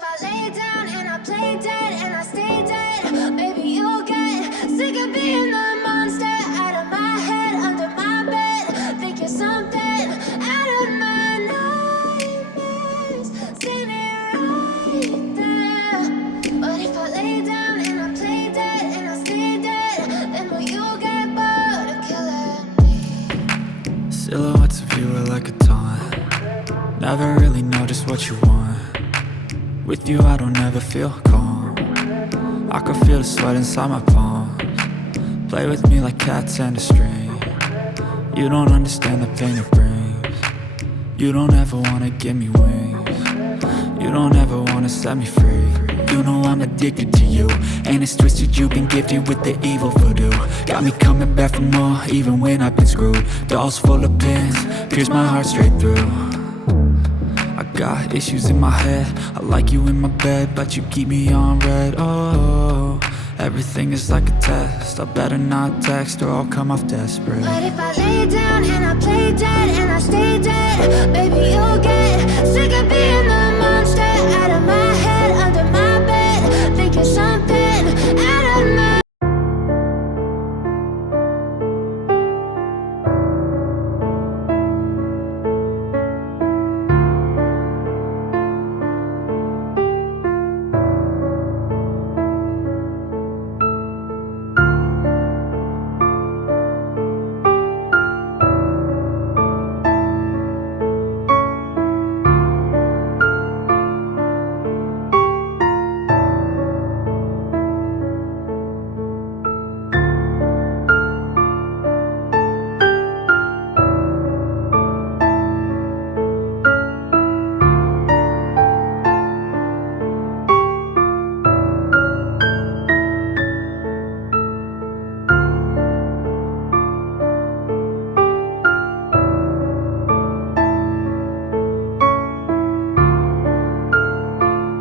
if I lay down and I play dead and I stay dead, maybe you'll get sick of being the monster out of my head, under my bed. Think you're something out of my nightmares, seen it right there. But if I lay down and I play dead and I stay dead, then will you get bored of killing me? Silhouettes of you are like a taunt. Never really know just what you want. With you I don't ever feel calm. I can feel the sweat inside my palms. Play with me like cats and a string. You don't understand the pain it brings. You don't ever wanna give me wings. You don't ever wanna set me free. You know I'm addicted to you, and it's twisted, you've been gifted with the evil voodoo. Got me coming back for more, even when I've been screwed. Dolls full of pins, pierce my heart straight through. I got issues in my head, I like you in my bed, but you keep me on red. Oh, everything is like a test, I better not text or I'll come off desperate. But if I lay down and I play dead and I stay dead, baby you'll get sick of being the